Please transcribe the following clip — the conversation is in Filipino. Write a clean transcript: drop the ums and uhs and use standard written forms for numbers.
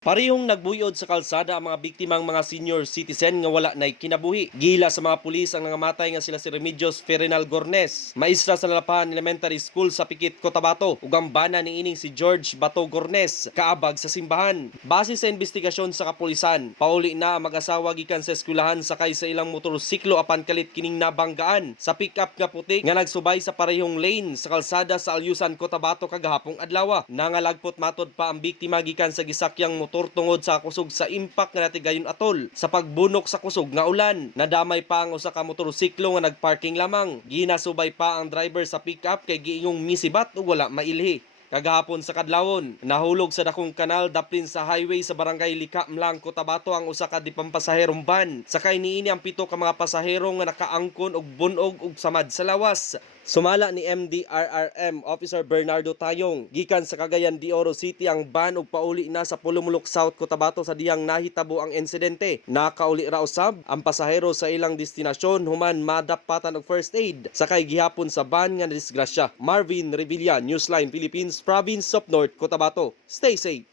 Parehong nagbuyod sa kalsada ang mga biktimang mga senior citizen nga wala nay kinabuhi. Gila sa mga pulis ang nangamatay nga sila si Remedios Ferinal Gornes, maestra sa Lalapan Elementary School sa Pikit, Cotabato, ug ang bana niining si George Bato Gornes, kaabag sa simbahan. Base sa investigasyon sa kapulisan, pauli na ang mag-asawa gikan sa eskwelahan sakay sa ilang motorsiklo apan kalit kining nabanggaan sa pick-up nga puti nga nagsubay sa parehong lane sa kalsada sa Alyusan, Cotabato kagahapong adlaw. Nangalagpot matod pa ang biktima gikan sa gisakyang motor tungod sa kusog sa impact nga natigayon atol sa pagbunok sa kusog nga ulan. Nadamay pa ang usa ka motorsiklo nga nagparking lamang. Ginasubay pa ang driver sa pick-up kay giingong misibat ug wala mailhi. Kagahapon sa kadlawon, nahulog sa dakong kanal daplin sa highway sa barangay Likamlang, Cotabato ang usa ka dipampasaherong van. Sakay niini ang 7 ka mga pasahero nga nakaangkon og bunog ug samad sa lawas. Sumala ni MDRRM Officer Bernardo Tayong gikan sa Cagayan de Oro City ang van ug pauli na sa Pulumulok South, Cotabato sa diyang nahitabo ang insidente. Nakauli ra usab ang pasahero sa ilang destinasyon human madapatan og first aid sakay gihapon sa van nga disgrasya. Marvin Revilla, Newsline Philippines, Province of North Cotabato. Stay safe.